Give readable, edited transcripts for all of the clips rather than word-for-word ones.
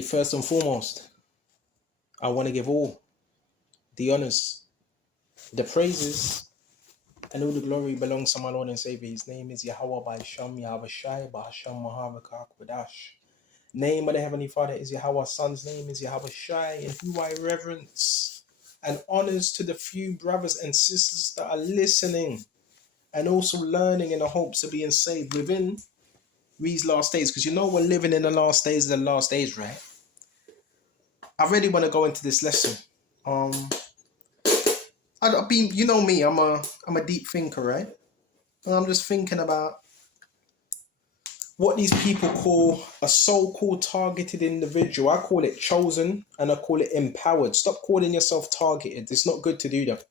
First and foremost, I want to give all the honors, the praises, and all the glory belongs to my Lord and Savior. His name is Yahweh by Sham Yahweh Shai Bahasham Mahavakak Wadash. Name of the Heavenly Father is Yahweh. Son's name is Yahweh Shai, and who I reverence and honors to the few brothers and sisters that are listening and also learning in the hopes of being saved within these last days. Because we're living in the last days of the last days, right? I really want to go into this lesson. I've been, you know me, I'm a deep thinker, right? And I'm just thinking about what these people call a so-called targeted individual. I call it chosen and I call it empowered. Stop calling yourself targeted. It's not good to do that.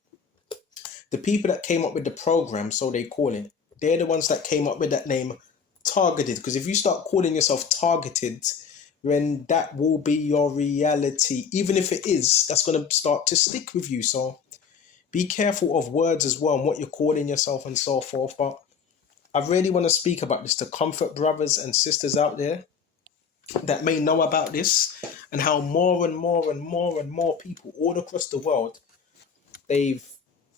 The people that came up with the program, so they call it, they're the ones that came up with that name targeted. Because if you start calling yourself targeted, then that will be your reality. Even if it is, that's going to start to stick with you. So be careful of words as well and what you're calling yourself and so forth. But I really want to speak about this to comfort brothers and sisters out there that may know about this and how more and more and more and more people all across the world, they've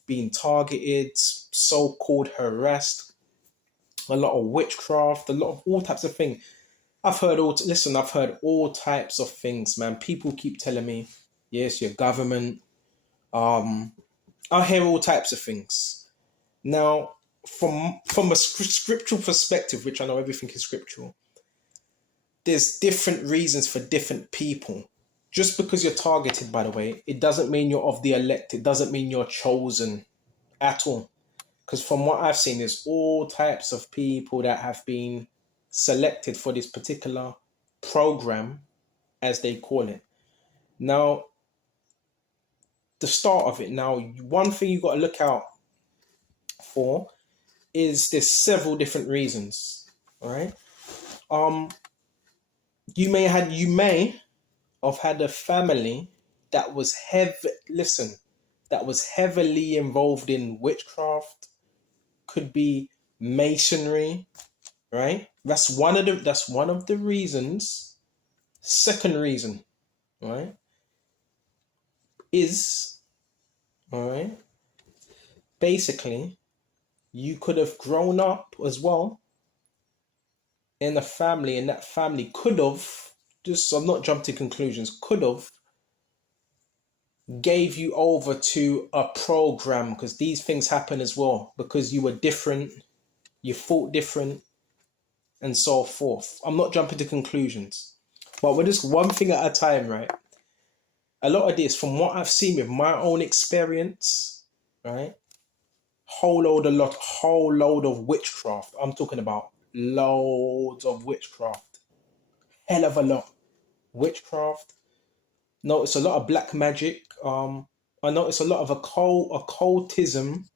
been targeted, so-called harassed, a lot of witchcraft, a lot of all types of things. I've heard all types of things, man. People keep telling me, yes, your government. I hear all types of things. Now, from a scriptural perspective, which I know everything is scriptural, there's different reasons for different people. Just because you're targeted, by the way, it doesn't mean you're of the elect. It doesn't mean you're chosen at all. Because from what I've seen, there's all types of people that have been selected for this particular program, as they call it. Now, the start of it. Now, one thing you got to look out for is there's several different reasons. All right. You may have had a family that was heavily involved in witchcraft, could be masonry, right? That's one of the reasons. Second reason, right, is, all right, basically you could have grown up as well in a family, and that family could have, just I'm not jumping to conclusions, could have gave you over to a program, because these things happen as well, because you were different, you thought different, and so forth. I'm not jumping to conclusions, but we're just one thing at a time, right? A lot of this, from what I've seen with my own experience, right? Whole load of witchcraft. I'm talking about loads of witchcraft. Hell of a lot. Witchcraft. Notice a lot of black magic. I notice a lot of occultism.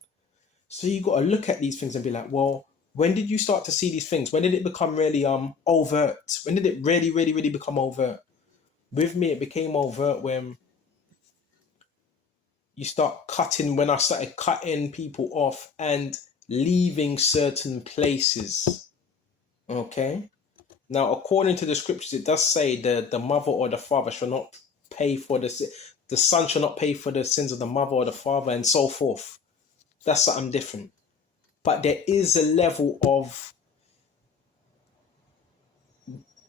So you got to look at these things and be like, well, when did you start to see these things? When did it become really overt? When did it really, really, really become overt? With me, it became overt when when I started cutting people off and leaving certain places. Okay? Now, according to the scriptures, it does say the mother or the father shall not pay for the son shall not pay for the sins of the mother or the father, and so forth. That's something different. But there is a level of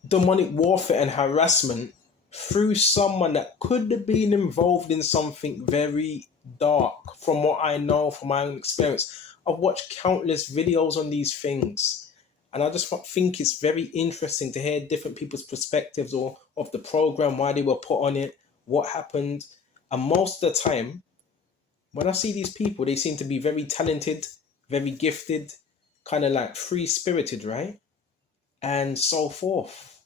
demonic warfare and harassment through someone that could have been involved in something very dark. From what I know, from my own experience, I've watched countless videos on these things, and I just think it's very interesting to hear different people's perspectives or of the program, why they were put on it, what happened. And most of the time, when I see these people, they seem to be very talented, very gifted, kind of like free-spirited, right? And so forth.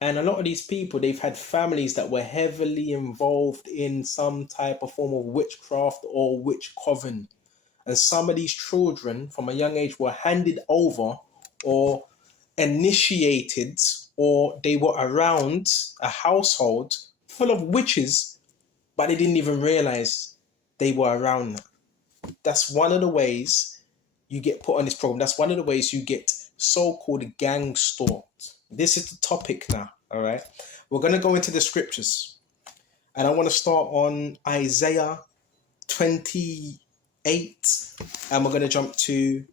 And a lot of these people, they've had families that were heavily involved in some type of form of witchcraft or witch coven. And some of these children from a young age were handed over or initiated, or they were around a household full of witches, but they didn't even realize they were around that. That's one of the ways you get put on this program. That's one of the ways you get so-called gang stalked. This is the topic now, all right? We're going to go into the scriptures. And I want to start on Isaiah 28. And we're going to jump to,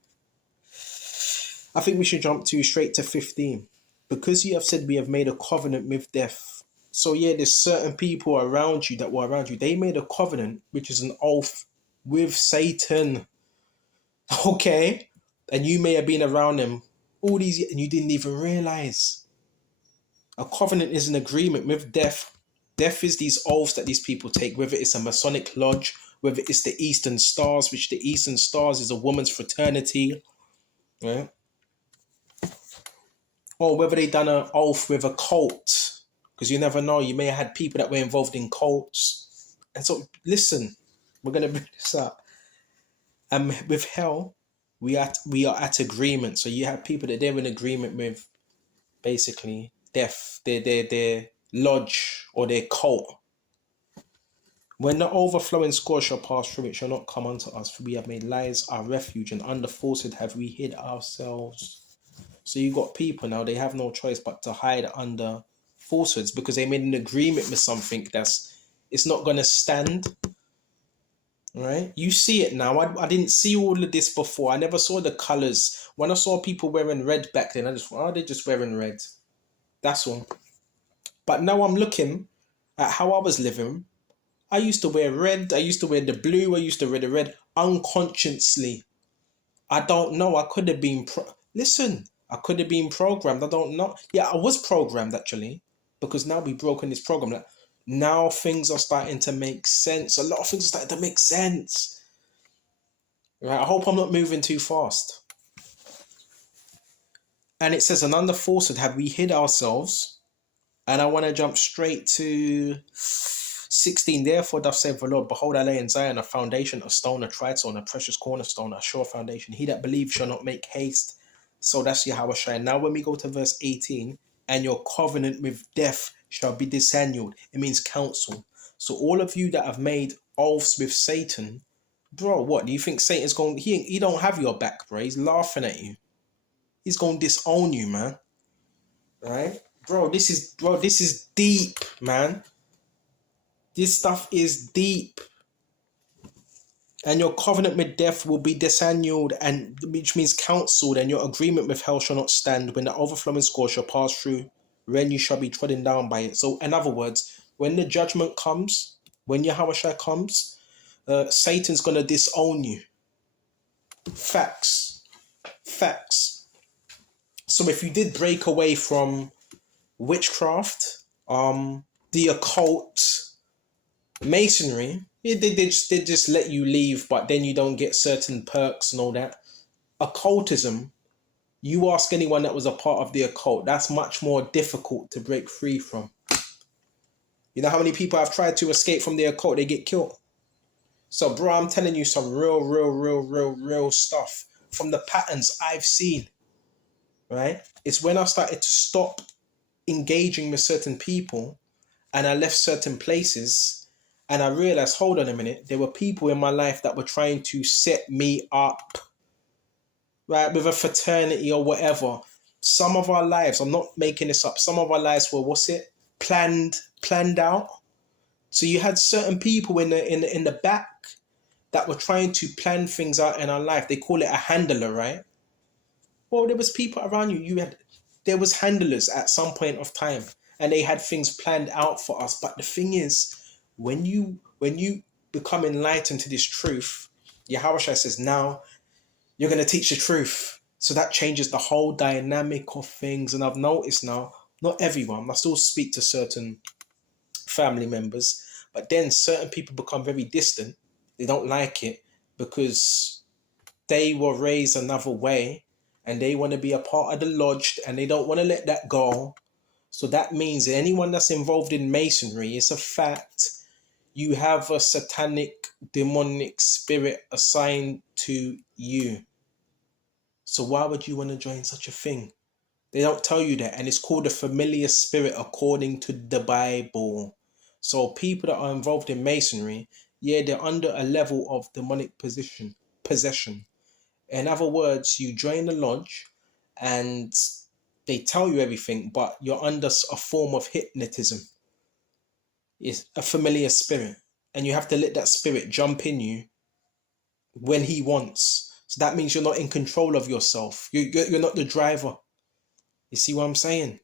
I think we should jump to straight to 15. Because you have said we have made a covenant with death. So yeah, there's certain people around you that were around you. They made a covenant, which is an oath with Satan. Okay? And you may have been around them all these years and you didn't even realize. A covenant is an agreement with death. Death is these oaths that these people take, whether it's a Masonic lodge, whether it's the Eastern Stars, which the Eastern Stars is a woman's fraternity, right? Or whether they done an oath with a cult, because you never know. You may have had people that were involved in cults. And so, listen, we're going to bring this up. And with hell, we are at agreement. So you have people that they're in agreement with, basically, death, their lodge or their cult. When the overflowing scourge shall pass through, it shall not come unto us, for we have made lies our refuge, and under falsehood have we hid ourselves. So you got people now, they have no choice but to hide under falsehoods because they made an agreement with something it's not going to stand. Right? You see it now. I didn't see all of this before. I never saw the colors. When I saw people wearing red back then, I just thought, oh, they're just wearing red. That's all. But now I'm looking at how I was living. I used to wear red. I used to wear the blue. I used to wear the red unconsciously. I don't know. I could have been... Listen, I could have been programmed. I don't know. Yeah, I was programmed, actually. Because now we've broken this program. Like, now things are starting to make sense. A lot of things are starting to make sense. Right? I hope I'm not moving too fast. And it says, and under falsehood have we hid ourselves. And I want to jump straight to 16. Therefore doth say the Lord, behold, I lay in Zion a foundation, a stone, a tried stone, a precious cornerstone, a sure foundation. He that believes shall not make haste. So that's Yahushua. Now when we go to verse 18, and your covenant with death shall be disannulled. It means counsel. So all of you that have made oaths with Satan, bro, what do you think Satan's going? He don't have your back, bro. He's laughing at you. He's going to disown you, man. Right, bro? This is deep, man. This stuff is deep. And your covenant with death will be disannulled, and which means cancelled, and your agreement with hell shall not stand. When the overflowing scourge shall pass through, then you shall be trodden down by it. So, in other words, when the judgment comes, when Yahushua comes, Satan's gonna disown you. Facts. So, if you did break away from witchcraft, the occult, Masonry, they just let you leave, but then you don't get certain perks and all that. Occultism, you ask anyone that was a part of the occult, that's much more difficult to break free from. You know how many people have tried to escape from the occult, they get killed. So bro, I'm telling you some real stuff from the patterns I've seen, right? It's when I started to stop engaging with certain people and I left certain places. And I realized, hold on a minute, there were people in my life that were trying to set me up, right, with a fraternity or whatever. Some of our lives, I'm not making this up, some of our lives were, planned out. So you had certain people in the back that were trying to plan things out in our life. They call it a handler, right? Well, there was people around you. There was handlers at some point of time, and they had things planned out for us. But the thing is, when you become enlightened to this truth, Yahushua says, now you're going to teach the truth. So that changes the whole dynamic of things. And I've noticed now, not everyone, I still speak to certain family members, but then certain people become very distant. They don't like it because they were raised another way and they want to be a part of the lodge and they don't want to let that go. So that means anyone that's involved in Masonry, it's a fact, you have a satanic, demonic spirit assigned to you. So why would you want to join such a thing? They don't tell you that. And it's called a familiar spirit according to the Bible. So people that are involved in Masonry, yeah, they're under a level of demonic possession. In other words, you join the lodge and They tell you everything, but you're under a form of hypnotism. It's a familiar spirit. And you have to let that spirit jump in you when he wants. So that means you're not in control of yourself. You're not the driver. You see what I'm saying?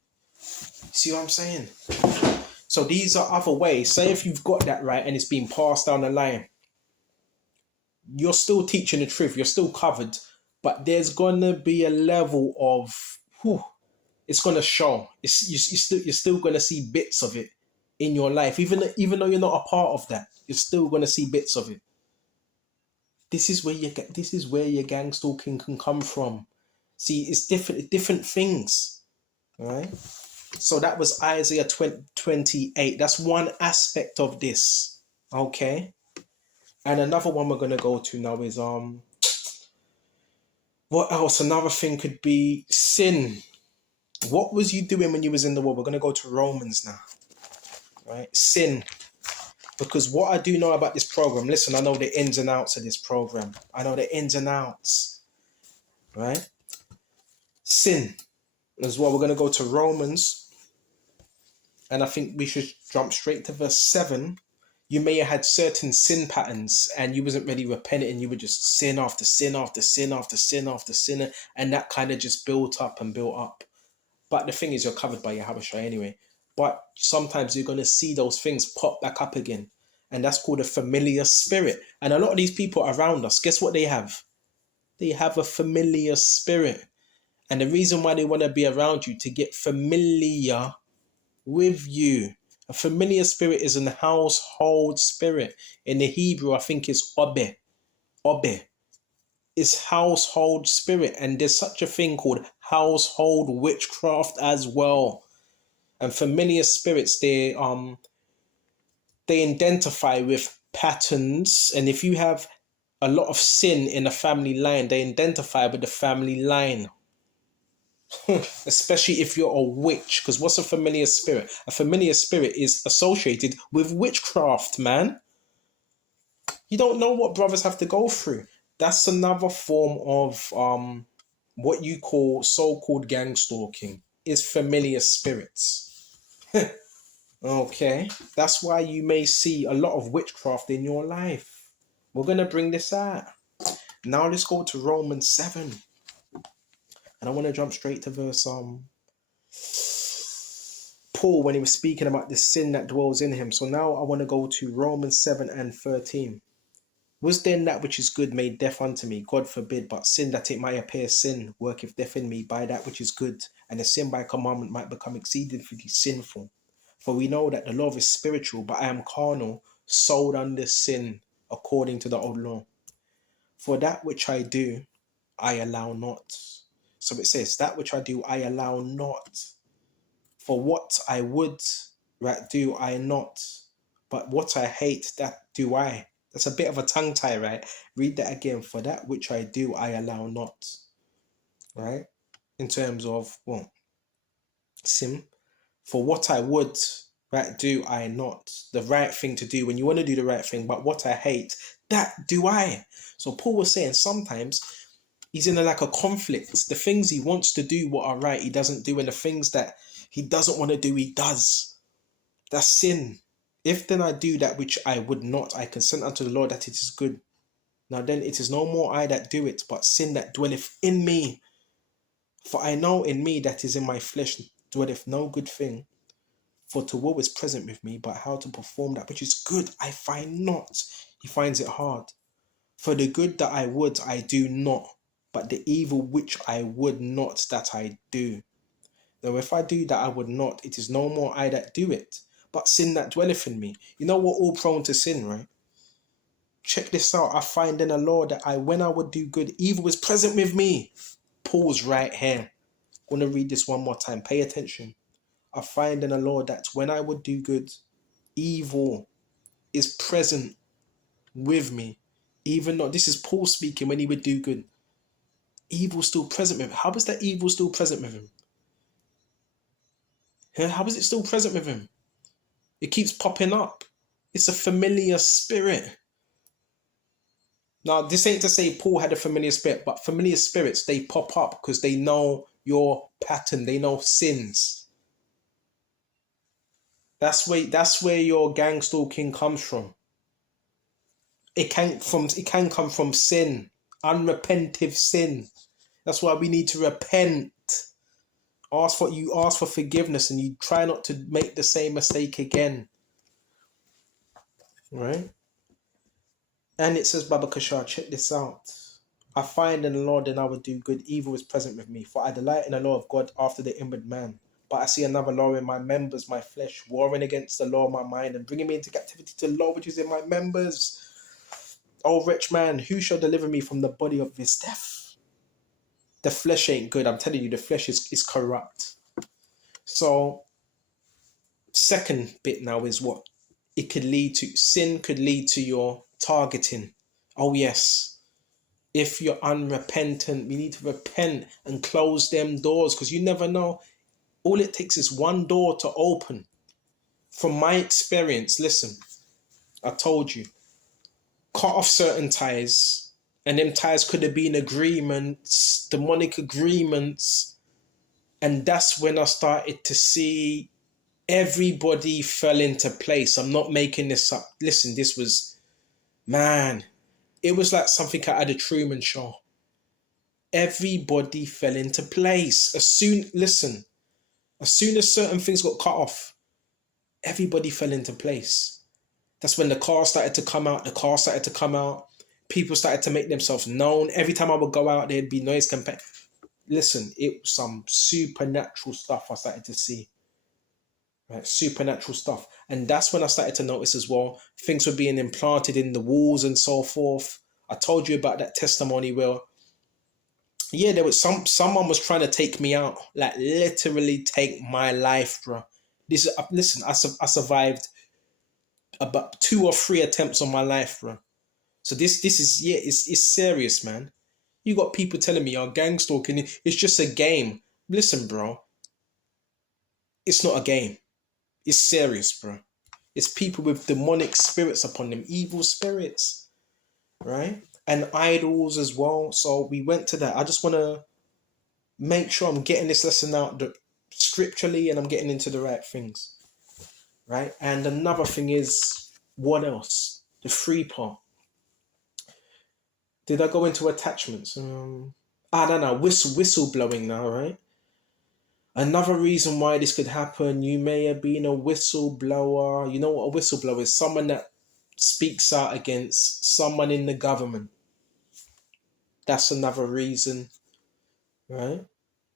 So these are other ways. Say if you've got that right and it's been passed down the line, you're still teaching the truth. You're still covered. But there's going to be a level of, it's going to show. You're still going to see bits of it in your life. Even though you're not a part of that, you're still going to see bits of it. This is where your gang stalking can come from. See, it's different things. All right? So that was Isaiah 28. That's one aspect of this. Okay? And another one we're going to go to now is what else? Another thing could be sin. What was you doing when you was in the world? We're going to go to Romans now. Right? Sin. Because what I do know about this program, listen, I know the ins and outs of this program. I know the ins and outs. Right? Sin. As well, we're going to go to Romans. And I think we should jump straight to verse 7. You may have had certain sin patterns and you wasn't really repenting. You were just sin after sin after sin after sin after sin. And that kind of just built up and built up. But the thing is, you're covered by Yahushua anyway. But sometimes you're going to see those things pop back up again. And that's called a familiar spirit. And a lot of these people around us, guess what they have? They have a familiar spirit. And the reason why they want to be around you, to get familiar with you. A familiar spirit is an household spirit. In the Hebrew, I think it's obe. Obe is household spirit. And there's such a thing called household witchcraft as well. And familiar spirits, they identify with patterns. And if you have a lot of sin in a family line, they identify with the family line. Especially if you're a witch. Because what's a familiar spirit? A familiar spirit is associated with witchcraft, man. You don't know what brothers have to go through. That's another form of what you call so-called gang stalking. Is familiar spirits. Okay. That's why you may see a lot of witchcraft in your life. We're going to bring this out. Now let's go to Romans 7. And I want to jump straight to verse Paul when he was speaking about the sin that dwells in him. So now I want to go to Romans 7 and 13. Was then that which is good made death unto me? God forbid, but sin that it might appear sin worketh death in me by that which is good, and the sin by commandment might become exceedingly sinful. For we know that the law is spiritual, but I am carnal, sold under sin according to the old law. For that which I do, I allow not. So it says, that which I do, I allow not. For what I would, right, do I not. But what I hate, that do I. That's a bit of a tongue tie, right? Read that again. For that which I do, I allow not. Right? In terms of, well, sin. For what I would, right, do I not. The right thing to do when you want to do the right thing. But what I hate, that do I. So Paul was saying sometimes he's in like a conflict. The things he wants to do what are right, he doesn't do. And the things that he doesn't want to do, he does. That's sin. If then I do that which I would not, I consent unto the Lord that it is good. Now then it is no more I that do it, but sin that dwelleth in me. For I know in me that is in my flesh dwelleth no good thing. For to will is present with me, but how to perform that which is good I find not. He finds it hard. For the good that I would, I do not, but the evil which I would not, that I do. Though if I do that I would not, it is no more I that do it, but sin that dwelleth in me. You know, we're all prone to sin, right? Check this out. I find in the law that when I would do good, evil is present with me. Pause right here. I'm going to read this one more time. Pay attention. I find in the law that when I would do good, evil is present with me. Even though this is Paul speaking when he would do good. Evil still present with him. How is that evil still present with him? How is it still present with him? It keeps popping up. It's a familiar spirit. Now, this ain't to say Paul had a familiar spirit, but familiar spirits, they pop up because they know your pattern. They know sins. That's where your gang stalking comes from. It can come from sin, unrepentive sin. That's why we need to repent. Ask for forgiveness, and you try not to make the same mistake again. Right? And it says, Baba Kashar, check this out. I find in the Lord and I would do good. Evil is present with me. For I delight in the law of God after the inward man. But I see another law in my members, my flesh, warring against the law of my mind and bringing me into captivity to the law which is in my members. O wretched man, who shall deliver me from the body of this death? The flesh ain't good. I'm telling you, the flesh is corrupt. So, second bit now is what it could lead to. Sin could lead to your targeting. Oh, yes. If you're unrepentant, we need to repent and close them doors, because you never know. All it takes is one door to open. From my experience, listen, I told you, cut off certain ties, and them ties could have been agreements, demonic agreements, and that's when I started to see everybody fell into place. I'm not making this up. Listen, this was, man, it was like something out of the Truman Show. Everybody fell into place. As soon as certain things got cut off, everybody fell into place. That's when the car started to come out. People started to make themselves known. Every time I would go out, there'd be noise campaign. Listen, it was some supernatural stuff I started to see. Right? Supernatural stuff. And that's when I started to notice as well, things were being implanted in the walls and so forth. I told you about that testimony where, yeah, there was someone was trying to take me out, like literally take my life, bro. Listen, I survived about 2 or 3 attempts on my life, bro. So this is, yeah, it's serious, man. You got people telling me, gang stalking, it's just a game. Listen, bro, it's not a game. It's serious, bro. It's people with demonic spirits upon them, evil spirits, right? And idols as well. So we went to that. I just want to make sure I'm getting this lesson out scripturally, and I'm getting into the right things, right? And another thing is, what else? The free part. Did I go into attachments? I don't know. Whistle blowing now, right? Another reason why this could happen, you may have been a whistleblower. You know what a whistleblower is? Someone that speaks out against someone in the government. That's another reason, right?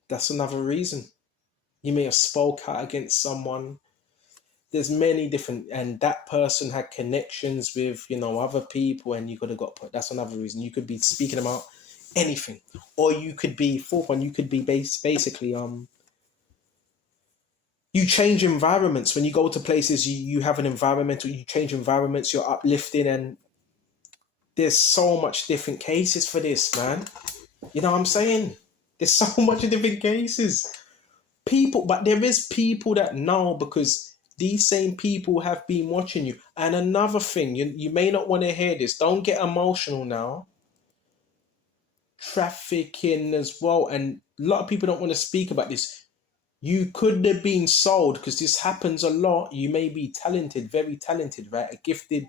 That's another reason. You may have spoke out against someone. There's many different, and that person had connections with, other people, and you could have got put. That's another reason. You could be speaking about anything, or you could be, fourth one, you could be basically, you change environments. When you go to places, you have an environmental, you change environments, you're uplifting, and there's so much different cases for this, man. You know what I'm saying? There's so much different cases. But there is people that know, because these same people have been watching you. And another thing, you may not want to hear this. Don't get emotional now. Trafficking as well. And a lot of people don't want to speak about this. You could have been sold, because this happens a lot. You may be talented, very talented, right? A gifted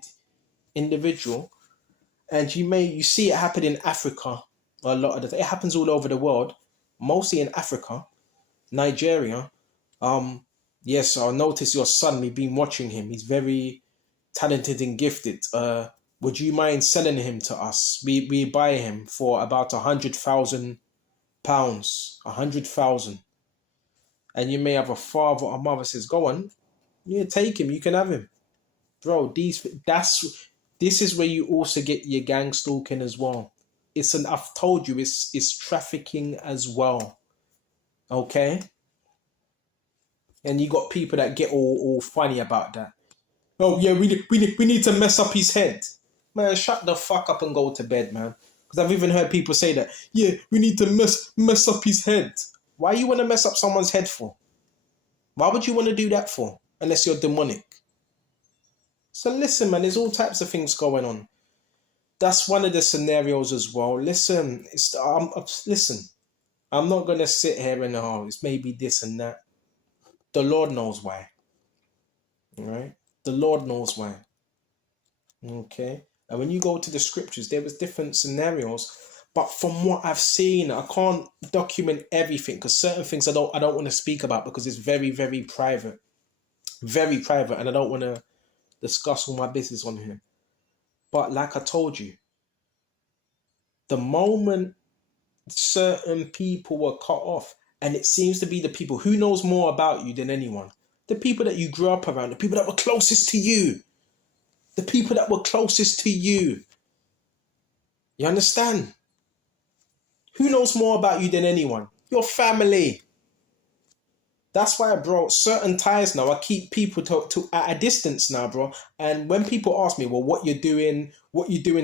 individual. And you see it happen in Africa a lot of the time. It happens all over the world, mostly in Africa, Nigeria. Yes, I noticed your son. We've been watching him. He's very talented and gifted. Would you mind selling him to us? We buy him for about £100,000. 100,000. And you may have a father or mother says, "Go on, yeah, take him. You can have him, bro." This is where you also get your gang stalking as well. I've told you, it's trafficking as well. Okay. And you got people that get all funny about that. Oh yeah, we need to mess up his head. Man, shut the fuck up and go to bed, man. Because I've even heard people say that. Yeah, we need to mess up his head. Why you want to mess up someone's head for? Why would you want to do that for? Unless you're demonic. So listen, man, there's all types of things going on. That's one of the scenarios as well. Listen, listen. I'm not gonna sit here and it's maybe this and that. The Lord knows why. All right? The Lord knows why. Okay? And when you go to the scriptures, there was different scenarios. But from what I've seen, I can't document everything because certain things I don't want to speak about because it's very, very private. Very private, and I don't want to discuss all my business on here. But like I told you, the moment certain people were cut off, and it seems to be the people who knows more about you than anyone, the people that you grew up around, the people that were closest to you, the people that were closest to you. You understand? Who knows more about you than anyone? Your family. That's why, bro, certain ties now, I keep people to at a distance now, bro. And when people ask me, well, what you doing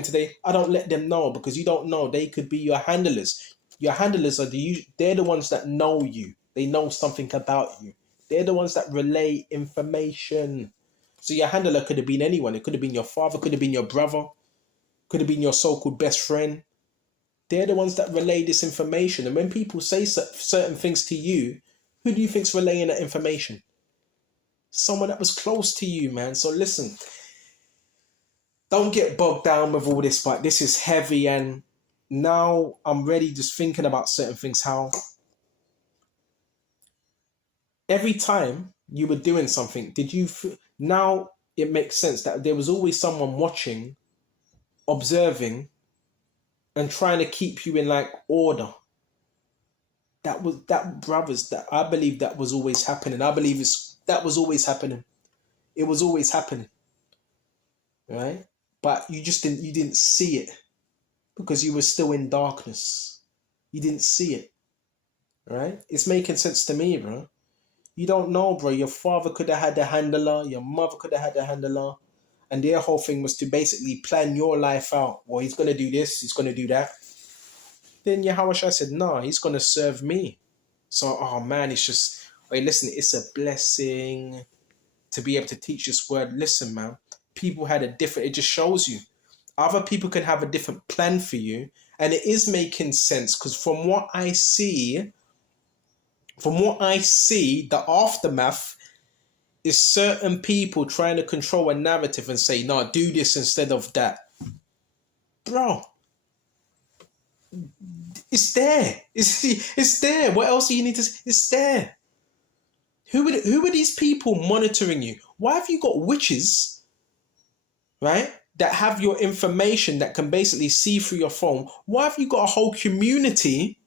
today, I don't let them know because you don't know. They could be your handlers. Your handlers they're the ones that know you. They know something about you. They're the ones that relay information. So your handler could have been anyone. It could have been your father, could have been your brother, could have been your so-called best friend. They're the ones that relay this information. And when people say certain things to you, who do you think's relaying that information? Someone that was close to you, man. So listen, don't get bogged down with all this, but this is heavy. And now I'm ready just thinking about certain things, how every time you were doing something, now it makes sense that there was always someone watching, observing, and trying to keep you in like order. Brothers, that I believe that was always happening. I believe that was always happening. It was always happening. Right? But you didn't see it because you were still in darkness. You didn't see it. Right? It's making sense to me, bro. You don't know, bro. Your father could have had a handler, your mother could have had a handler, and their whole thing was to basically plan your life out. Well, he's gonna do this, he's gonna do that. Then Yahushua said, no, he's gonna serve me. So, oh man, it's just, wait, listen, it's a blessing to be able to teach this word. Listen, man, people had it just shows you. Other people can have a different plan for you. And it is making sense because from what I see, the aftermath is certain people trying to control a narrative and say, no, do this instead of that. Bro, it's there. It's there. What else do you need to say? It's there. Who are these people monitoring you? Why have you got witches, right, that have your information that can basically see through your phone? Why have you got a whole community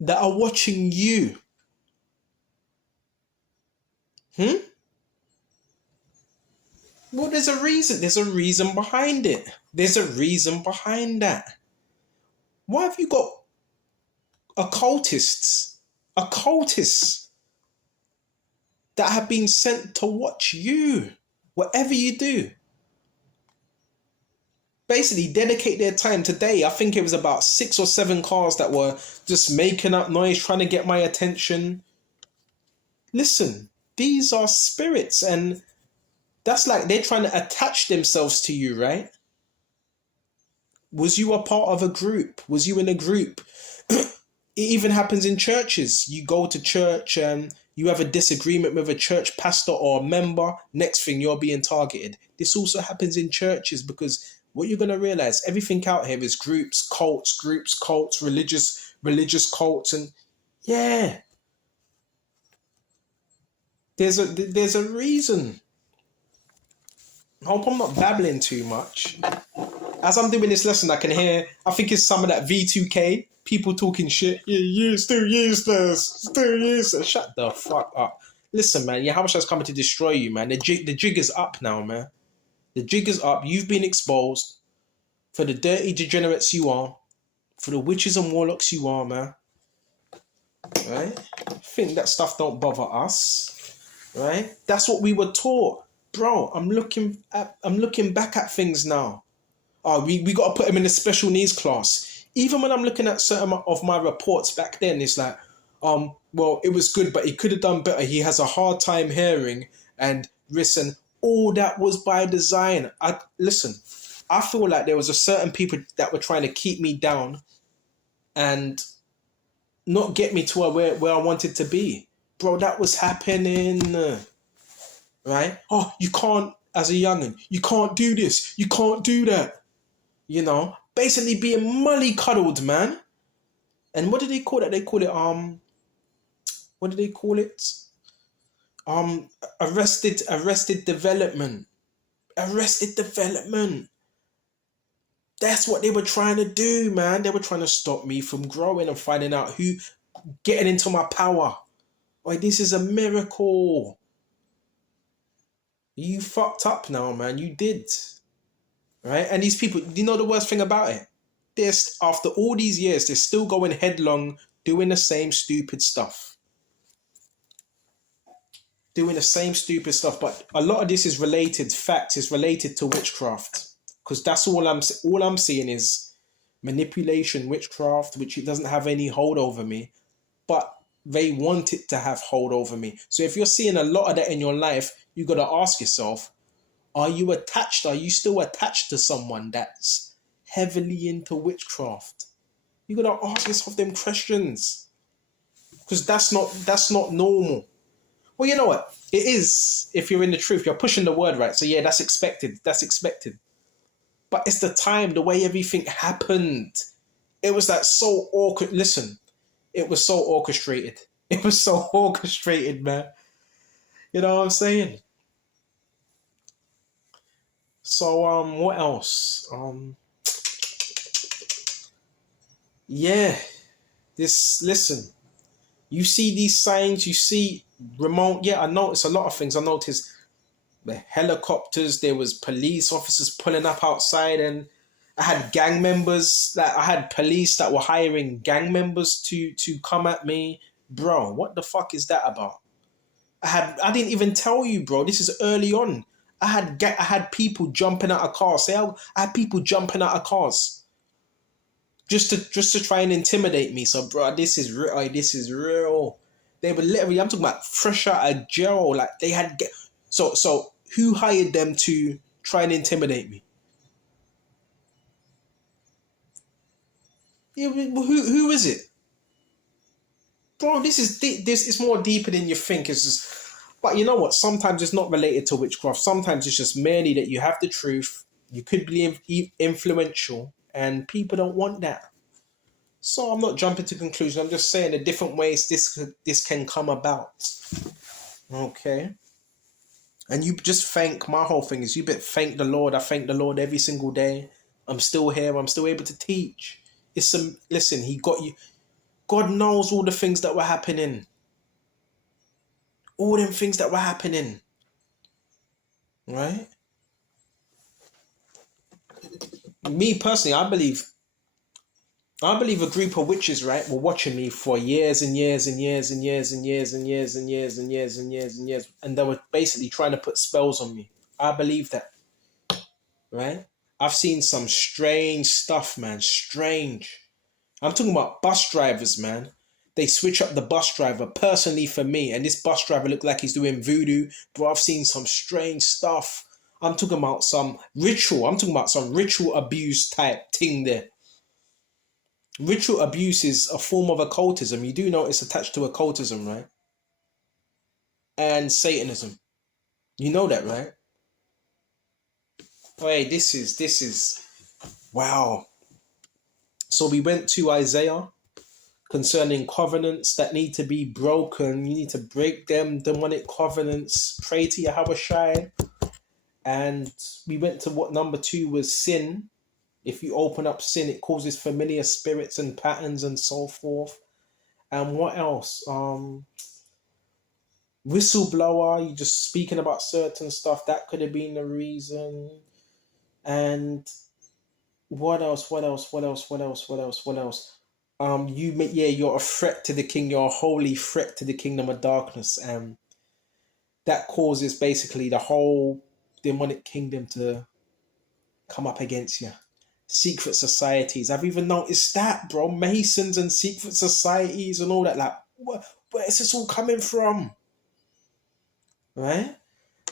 that are watching you? Well, there's a reason. There's a reason behind it. There's a reason behind that. Why have you got occultists that have been sent to watch you, whatever you do? Basically dedicate their time today. I think it was about 6 or 7 cars that were just making up noise, trying to get my attention. Listen, these are spirits, and that's like they're trying to attach themselves to you, right? Was you a part of a group? Was you in a group? It even happens in churches. You go to church and you have a disagreement with a church pastor or a member. Next thing, you're being targeted. This also happens in churches because what you're going to realize, everything out here is groups, cults, religious cults. And yeah, there's a reason. I hope I'm not babbling too much. As I'm doing this lesson, I can hear, I think it's some of that V2K, people talking shit. Yeah, you're still useless. Shut the fuck up. Listen, man, Yahushua's coming to destroy you, man. The jig is up now, man. The jig is up. You've been exposed for the dirty degenerates you are, for the witches and warlocks you are, man. Right? I think that stuff don't bother us. Right? That's what we were taught. Bro, I'm looking back at things now. Oh, we got to put him in a special needs class. Even when I'm looking at certain of my reports back then, it's like, well, it was good, but he could have done better. He has a hard time hearing, and listen, all that was by design. I feel like there was a certain people that were trying to keep me down, and not get me to where I wanted to be. Bro, that was happening. Right? Oh, you can't, as a youngin, you can't do this, you can't do that. You know? Basically being mollycoddled, man. And what do they call it? They call it what do they call it? Um arrested development. Arrested development. That's what they were trying to do, man. They were trying to stop me from growing and finding out who, getting into my power. Like, this is a miracle. You fucked up now, man. You did. Right? And these people, you know the worst thing about it? This, after all these years, they're still going headlong, doing the same stupid stuff. Doing the same stupid stuff. But a lot of this is related, facts is related to witchcraft. Because that's all I'm seeing is manipulation, witchcraft, which it doesn't have any hold over me. But they want it to have hold over me. So if you're seeing a lot of that in your life, you got to ask yourself, are you attached? Are you still attached to someone that's heavily into witchcraft? You got to ask yourself them questions. Because that's not normal. Well, you know what? It is, if you're in the truth. You're pushing the word, right? So yeah, that's expected. That's expected. But it's the time, the way everything happened. It was that so awkward. Listen, it was so orchestrated. It was so orchestrated, man. You know what I'm saying? So what else? Yeah, this, listen. You see these signs, you see remote. Yeah, I noticed a lot of things. I noticed the helicopters, there was police officers pulling up outside, and I had gang members, that I had police that were hiring gang members to come at me. Bro, what the fuck is that about? I didn't even tell you, bro. This is early on. I had people jumping out of cars. I had people jumping out of cars just to try and intimidate me. So, bro, this is real. This is real. They were literally, I'm talking about fresh out of jail. Like, they had so who hired them to try and intimidate me? Yeah, who is it? Bro, this is more deeper than you think. It's just, but you know what? Sometimes it's not related to witchcraft. Sometimes it's just merely that you have the truth. You could be influential, and people don't want that. So I'm not jumping to conclusions. I'm just saying the different ways this can come about. Okay. And you just thank, my whole thing is, you thank the Lord. I thank the Lord every single day. I'm still here. I'm still able to teach. Listen, he got you. God knows all the things that were happening. All them things that were happening. Right? Me personally, I believe a group of witches, right, were watching me for years and years and years and years and years and years and years and years and years and years, and they were basically trying to put spells on me. I believe that, right? I've seen some strange stuff, man. Strange. I'm talking about bus drivers, man. They switch up the bus driver personally for me, and this bus driver looked like he's doing voodoo. Bro, I've seen some strange stuff. I'm talking about some ritual. I'm talking about some ritual abuse type thing there. Ritual abuse is a form of occultism. You do know it's attached to occultism, right? And Satanism. You know that, right? Oh, hey, this is wow. So we went to Isaiah concerning covenants that need to be broken. You need to break them, demonic covenants. Pray to Yahushua. And we went to what number 2 was sin. If you open up sin, it causes familiar spirits and patterns and so forth. And what else? Whistleblower, you just speaking about certain stuff, that could have been the reason. And what else? You're a threat to the king, you're a holy threat to the kingdom of darkness. And that causes basically the whole demonic kingdom to come up against you. Secret societies. I've even noticed that, bro. Masons and secret societies and all that. Like, where is this all coming from? Right?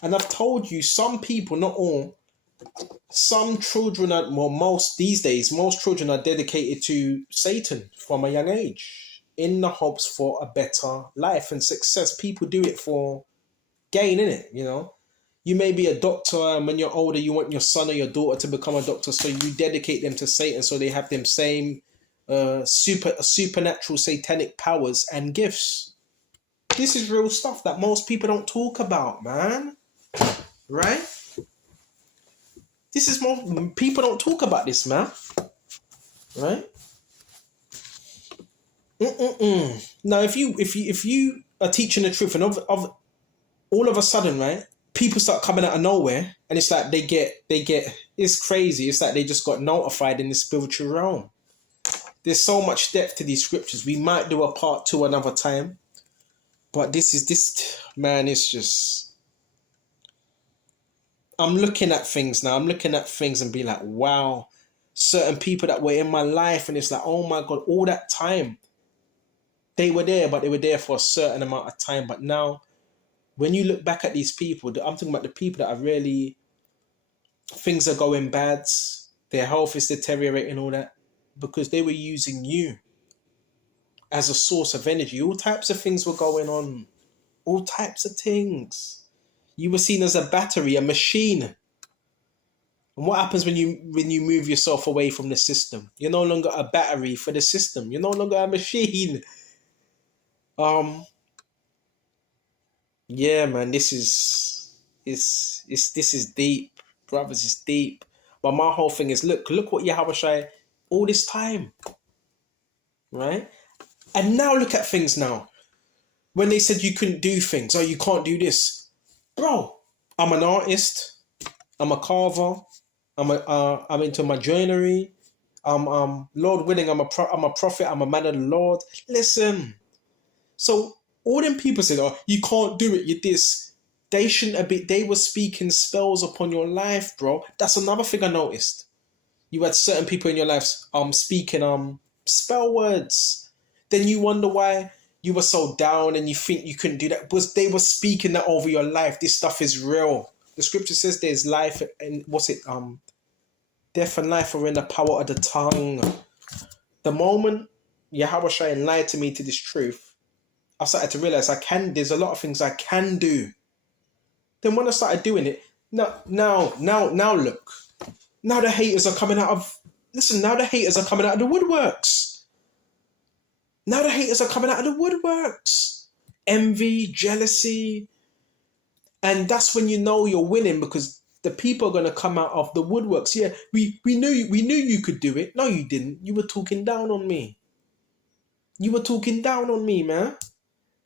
And I've told you, some people, not all, some children are, well, most these days, most children are dedicated to Satan from a young age. in the hopes for a better life and success. People do it for gain, innit? You know, you may be a doctor, and when you're older, you want your son or your daughter to become a doctor, so you dedicate them to Satan, so they have them same supernatural satanic powers and gifts. This is real stuff that most people don't talk about, man. Right? This is more people don't talk about this, man. Right? Now, if you are teaching the truth, and of all of a sudden, right, people start coming out of nowhere, and it's like they get it's crazy. It's like they just got notified in the spiritual realm. There's so much depth to these scriptures. We might do a part 2 another time, but this man is just. I'm looking at things now. I'm looking at things and be like, wow, certain people that were in my life, and it's like, oh my God, all that time. They were there, but they were there for a certain amount of time. But now, when you look back at these people, I'm talking about the people that are really, things are going bad, their health is deteriorating, all that, because they were using you as a source of energy. All types of things were going on. All types of things. You were seen as a battery, a machine. And what happens when you move yourself away from the system? You're no longer a battery for the system. You're no longer a machine. Yeah, man, this is deep, brothers. It's deep. But my whole thing is, look what Yahushua all this time, right? And now look at things now. When they said you couldn't do things, you can't do this, bro. I'm an artist. I'm a carver. I'm into my joinery. Lord willing, I'm a prophet. I'm a man of the Lord. Listen. So all them people said, "Oh, you can't do it. You're this." They shouldn't have been. They were speaking spells upon your life, bro. That's another thing I noticed. You had certain people in your lives speaking spell words. Then you wonder why you were so down and you think you couldn't do that. Because they were speaking that over your life. This stuff is real. The scripture says there's life and death and life are in the power of the tongue. The moment Yahweh Shai lied to me to this truth, I started to realize there's a lot of things I can do. Then when I started doing it, now look. Now the haters are coming out of the woodworks. Now the haters are coming out of the woodworks. Envy, jealousy. And that's when you know you're winning, because the people are going to come out of the woodworks. Yeah, we knew you could do it. No, you didn't. You were talking down on me. Man.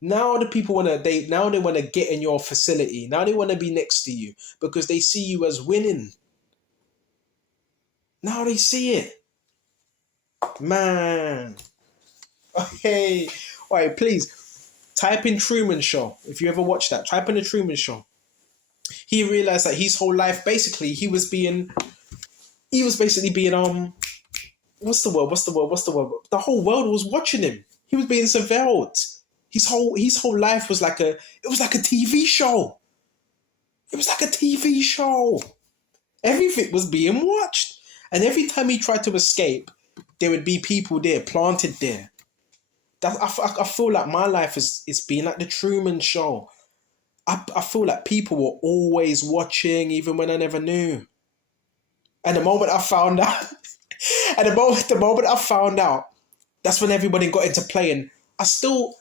Now the people want to get in your facility. Now they want to be next to you because they see you as winning. Now they see it. Man. Okay. All right, please type in Truman Show. If you ever watch that, type in the Truman Show. He realized that his whole life, basically, he was basically being what's the word? The whole world was watching him. He was being surveilled. His whole life was like a TV show. It was like a TV show. Everything was being watched. And every time he tried to escape, there would be people there, planted there. I feel like my life is being like the Truman Show. I feel like people were always watching, even when I never knew. And the moment I found out, that's when everybody got into playing. I still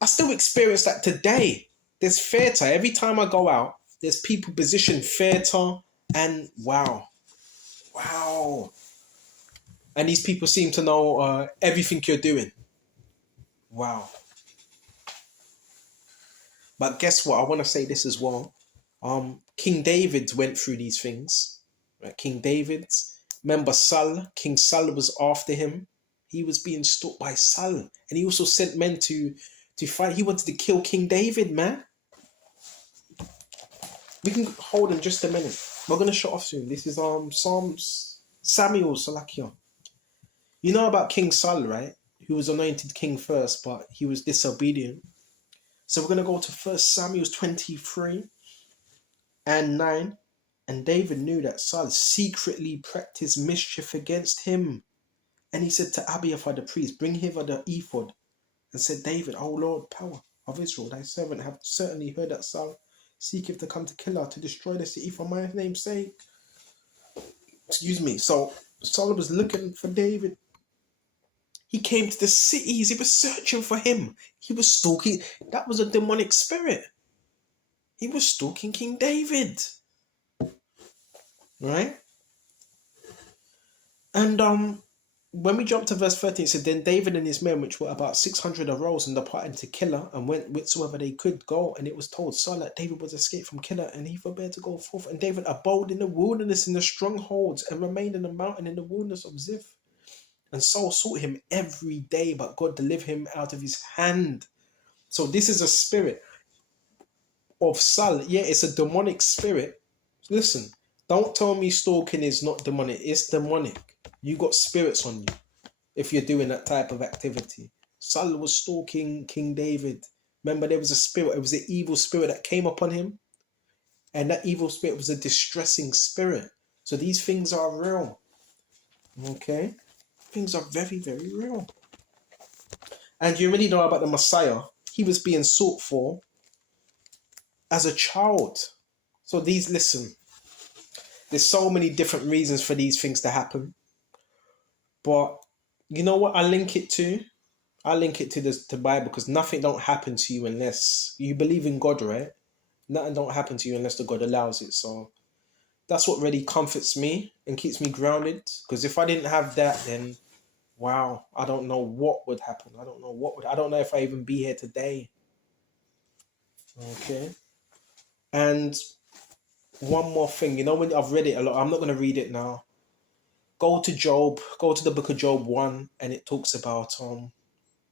experience that today. There's theatre. Every time I go out, there's people positioned theatre, and wow. And these people seem to know everything you're doing. Wow. But guess what? I want to say this as well. King David went through these things. Right? King David. Remember Saul? King Saul was after him. He was being stalked by Saul. And he also sent men to fight. He wanted to kill King David, man. We can hold him just a minute. We're going to shut off soon. This is Psalms Samuel Salakia. You know about King Saul, right? Who was anointed king first, but he was disobedient. So we're going to go to 1 Samuel 23 and 9. And David knew that Saul secretly practiced mischief against him. And he said to Abiathar the priest, bring hither the ephod. And said David, O Lord, power of Israel, thy servant have certainly heard that Saul seeketh to come to kill her, to destroy the city for my name's sake. Excuse me. So Saul was looking for David. He came to the cities. He was searching for him. He was stalking. That was a demonic spirit. He was stalking King David. Right? And when we jump to verse 13, it said, Then David and his men, which were about 600, arose and departed to kill her, and went whithersoever they could go. And it was told Saul that David was escaped from Killer, and he forbade to go forth. And David abode in the wilderness, in the strongholds, and remained in the mountain in the wilderness of Ziph. And Saul sought him every day, but God delivered him out of his hand. So this is a spirit of Saul. Yeah, it's a demonic spirit. Listen, don't tell me stalking is not demonic. It's demonic. You got spirits on you if you're doing that type of activity. Saul was stalking King David. Remember, there was a spirit. It was an evil spirit that came upon him. And that evil spirit was a distressing spirit. So these things are real. Okay? Things are very, very real. And you already know about the Messiah. He was being sought for as a child. So listen, there's so many different reasons for these things to happen. But you know what I link it to? I link it to the Bible, because nothing don't happen to you unless you believe in God, right? Nothing don't happen to you unless the God allows it. So that's what really comforts me and keeps me grounded. Because if I didn't have that, then wow, I don't know what would happen. I don't know if I even be here today. Okay. And one more thing, when I've read it a lot, I'm not going to read it now. Go to the book of Job 1, and it talks about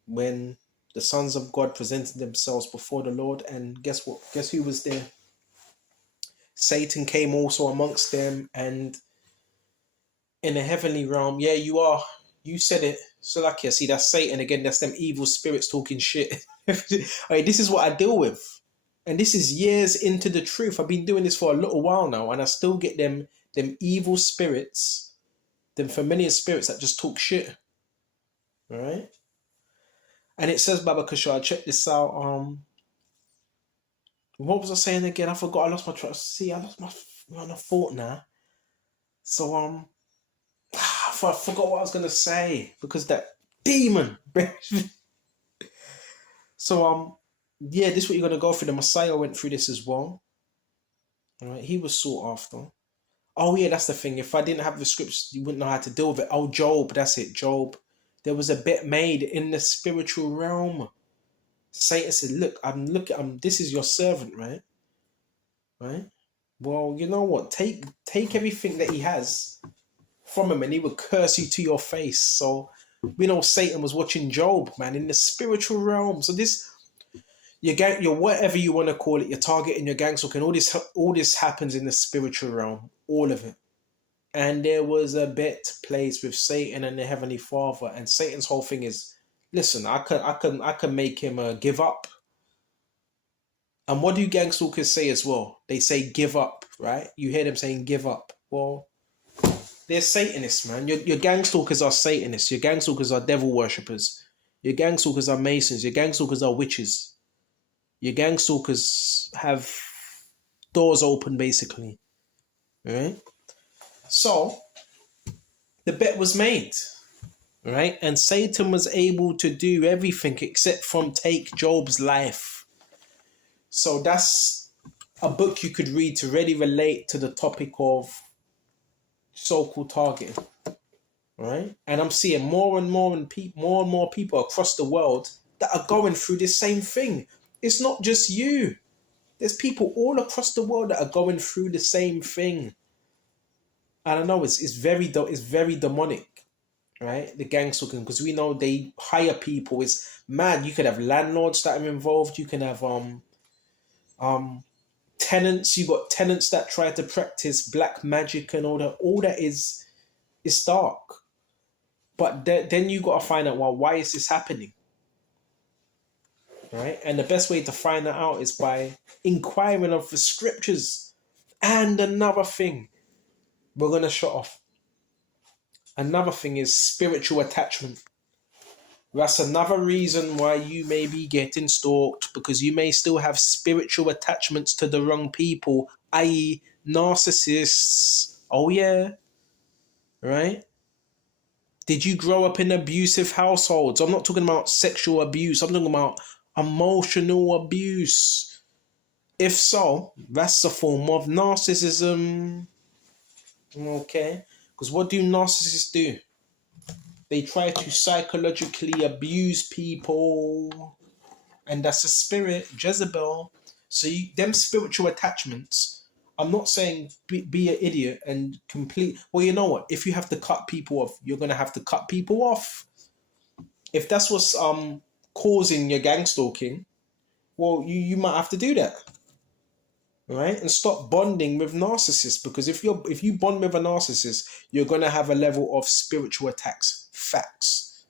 when the sons of God presented themselves before the Lord, and guess what? Guess who was there? Satan came also amongst them, and in the heavenly realm, yeah, you said it. So like, yeah, see, that's Satan again. That's them evil spirits talking shit. This is what I deal with. And this is years into the truth. I've been doing this for a little while now, and I still get them evil spirits, them familiar spirits that just talk shit. All right? And it says, Baba Kishar, check this out. What was I saying again? I forgot. I lost my trust. See, I lost my thought now. So I forgot what I was gonna say because that demon. So yeah, this is what you're gonna go through. The Messiah went through this as well. All right, he was sought after. Oh yeah, that's the thing. If I didn't have the scripts, you wouldn't know how to deal with it. Oh, Job, that's it. Job. There was a bet made in the spiritual realm. Satan said, "Look, this is your servant, right? Right? Well, you know what? Take everything that he has from him, and he would curse you to your face." So we know Satan was watching Job, man, in the spiritual realm. So this, your whatever you want to call it, your target and your gang stalking, all this happens in the spiritual realm, all of it. And there was a bet placed with Satan and the Heavenly Father, and Satan's whole thing is, listen, I can make him give up. And what do gang stalkers say as well? They say give up, right? You hear them saying give up. Well, they're Satanists, man. Your gang stalkers are Satanists. Your gang stalkers are devil worshippers. Your gang stalkers are Masons. Your gang stalkers are witches. Your gang stalkers have doors open, basically. Right? So, the bet was made. Right? And Satan was able to do everything except from take Job's life. So that's a book you could read to really relate to the topic of so-called targeting. Right? And I'm seeing more and more people across the world that are going through this same thing. It's not just you. There's people all across the world that are going through the same thing. I don't know. It's very demonic, right? The gang stalking, because we know they hire people. It's mad. You could have landlords that are involved. You can have tenants. You got tenants that try to practice black magic and all that. All that is dark. But then you got to find out, well, why is this happening? Right? And the best way to find that out is by inquiring of the scriptures. And another thing we're going to shut off. Another thing is spiritual attachment. That's another reason why you may be getting stalked, because you may still have spiritual attachments to the wrong people, i.e., narcissists. Oh, yeah, right? Did you grow up in abusive households? I'm not talking about sexual abuse, I'm talking about emotional abuse. If so, that's a form of narcissism. Okay? Because what do narcissists do? They try to psychologically abuse people. And that's a spirit, Jezebel. So them spiritual attachments, I'm not saying be an idiot and complete. Well, you know what? If you have to cut people off, you're gonna have to cut people off. If that's what's causing your gang stalking, well, you might have to do that, right? And stop bonding with narcissists, because if you bond with a narcissist, you're gonna have a level of spiritual attacks. Facts.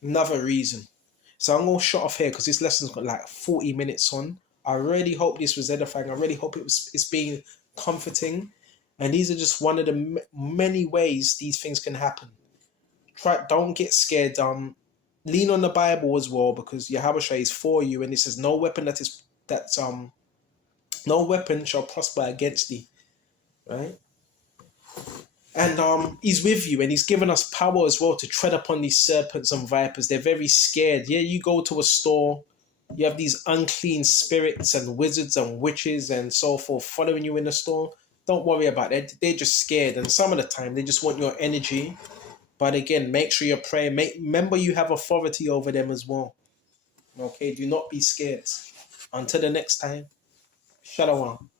Another reason. So I'm gonna shut off here because this lesson's got like 40 minutes on. I really hope this was edifying. I really hope it's being comforting. And these are just one of the many ways these things can happen. Don't get scared. Lean on the Bible as well, because Yahushua is for you, and it says no weapon no weapon shall prosper against thee. Right? And he's with you, and he's given us power as well to tread upon these serpents and vipers. They're very scared. Yeah, you go to a store, you have these unclean spirits and wizards and witches and so forth following you in the store. Don't worry about it. They're just scared, and some of the time they just want your energy. But again, make sure you pray. Remember you have authority over them as well. Okay, do not be scared. Until the next time, Shalom.